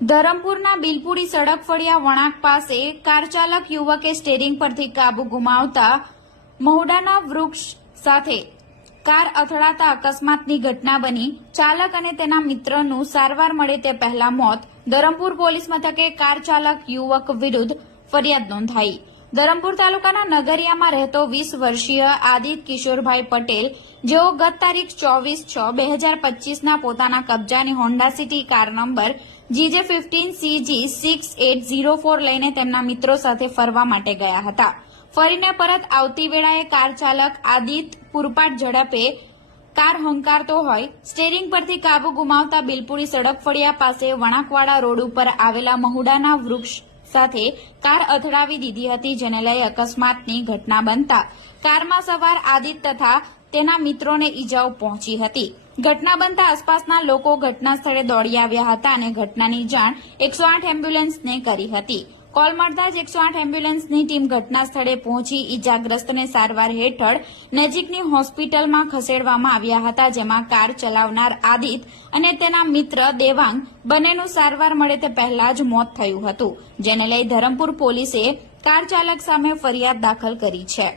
ધરમપુરના બિલપુડી સડક ફળિયા વળાંક પાસે કાર ચાલક યુવકે સ્ટીયરિંગ પરથી કાબુ ગુમાવતા મહુડાના વૃક્ષ સાથે કાર અથડાતા અકસ્માતની ઘટના બની. ચાલક અને તેના મિત્રનું સારવાર મળે તે પહેલા મોત. ધરમપુર પોલીસ મથકે કાર ચાલક યુવક વિરુદ્ધ ફરિયાદ નોંધાઈ. ધરમપુર તાલુકાના નગરિયામાં રહેતો 20 વર્ષીય આદિત કિશોરભાઈ પટેલ, જેઓ ગત તારીખ 24/6/2025ના પોતાના કબજાની Honda city car number GJ15CG6804 લઈને તેમના મિત્રો સાથે ફરવા માટે ગયા હતા. ફરીને પરત આવતી વેળાએ કાર ચાલક આદિત પૂરપાટ ઝડપે કાર હંકારતો હોય સ્ટીયરિંગ પરથી કાબુ ગુમાવતા બિલપુડી સડક ફળિયા પાસે વણાકવાડા રોડ ઉપર આવેલા મહુડાના વૃક્ષ સાથે કાર અથડાવી દીધી હતી, જેને લઈ અકસ્માતની ઘટના બનતા કારમાં સવાર આદિત તથા તેના મિત્રોને ઈજાઓ પહોંચી હતી. ઘટના બનતા આસપાસના લોકો ઘટના સ્થળે દોડી આવ્યા હતા અને ઘટનાની જાણ 108 એમ્બ્યુલન્સને કરી હતી. કોલ મળતા જ 108 એમ્બ્યુલન્સની ટીમ ઘટના સ્થળે પહોંચી ઈજાગ્રસ્તને સારવાર હેઠળ નજીકની હોસ્પિટલમાં ખસેડવામાં આવ્યા હતા, જેમાં કાર ચલાવનાર આદિત અને તેના મિત્ર દેવાંગ બંનેનું સારવાર મળે તે પહેલા જ મોત થયું હતું, જેને લઈ ધરમપુર પોલીસે કાર ચાલક સામે ફરિયાદ દાખલ કરી છે.